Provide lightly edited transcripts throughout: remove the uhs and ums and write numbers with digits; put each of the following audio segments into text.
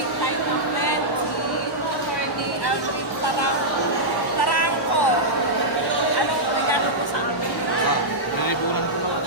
big time movement, si Attorney Alvin Taranco. Anong regalo mo sa amin? Nilibunan ko lang.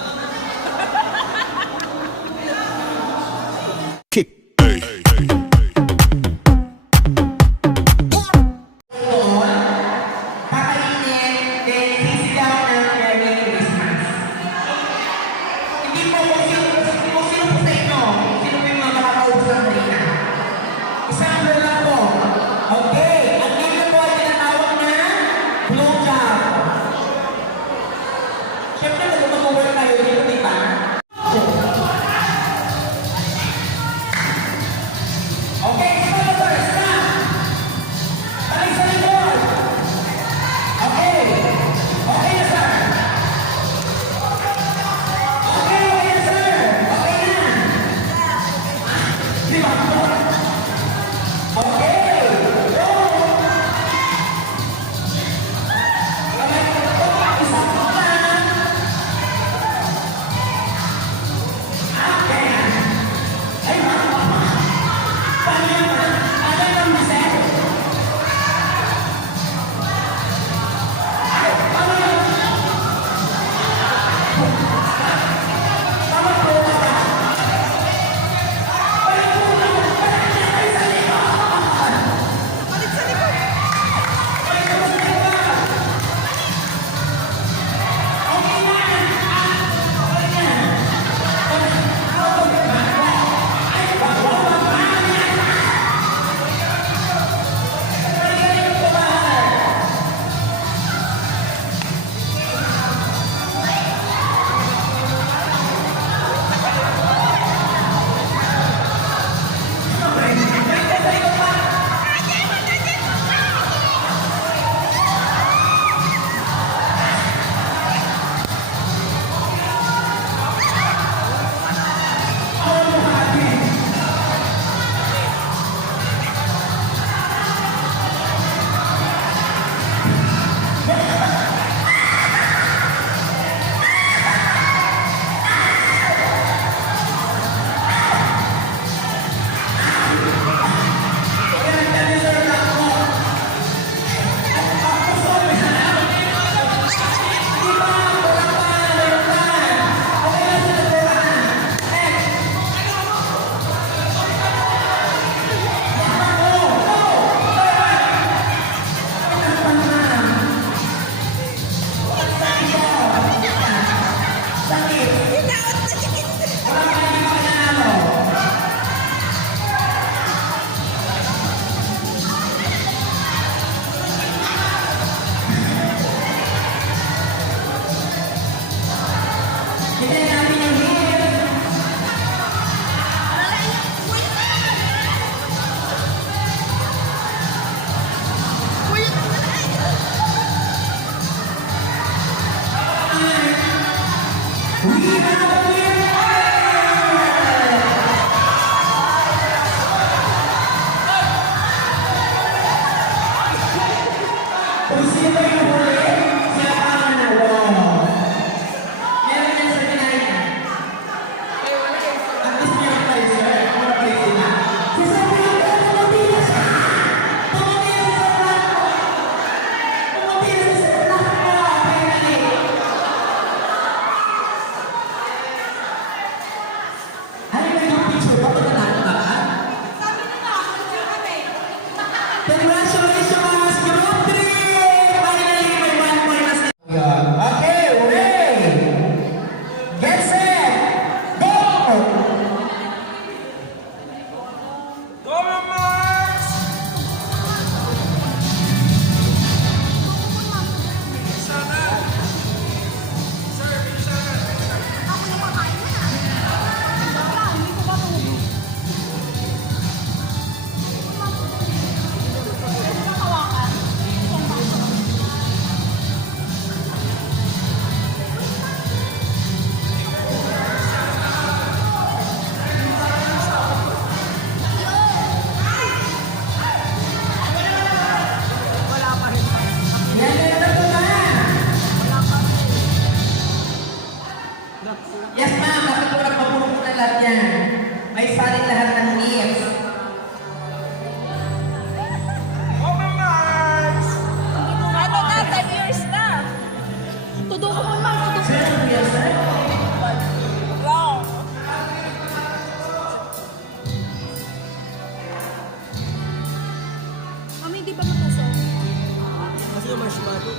ano,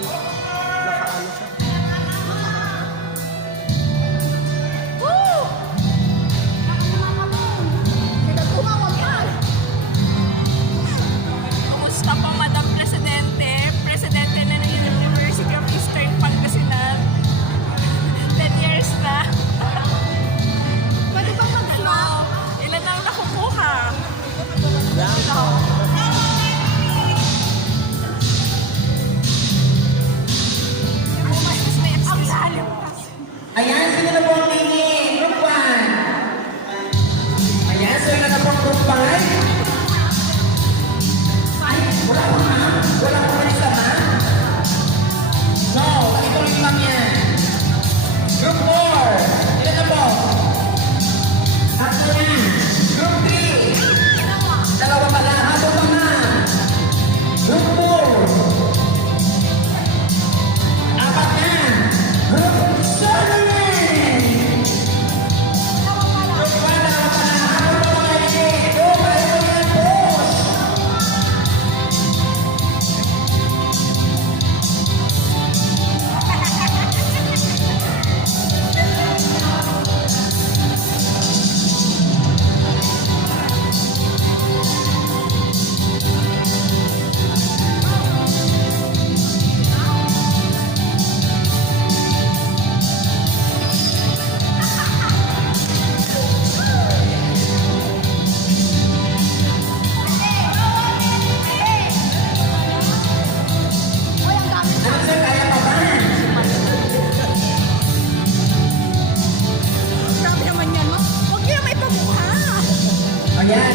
nakaano siya. Woo! Kumusta po, Madam Presidente? Presidente na ng University of Eastern Pangasinan. 10 years na. Pwede ba mag-snap? Ilan ang nakukuha? Yan po. Mas may ang lalim kasi. Ayan, sino na po ang nini? Group 1. Ayan, sino na po ang group 5? Ay, wala pa ma'am. Wala pa rin sa ma'am. No, ituloy lang yan. Group 4. Ilan na po? Tatlo yan. Group 3. Dalawa pala. Habol pa ma'am. Group 4. Apat na. Group 7. Group 1, dalawa pala. Habol pa mga ini. Go, kayo yan, boss. Oy, ang dami. Ano sir, kaya pa ba? Grabe naman yan, no? Huwag niyo na may pamukha. Ayan,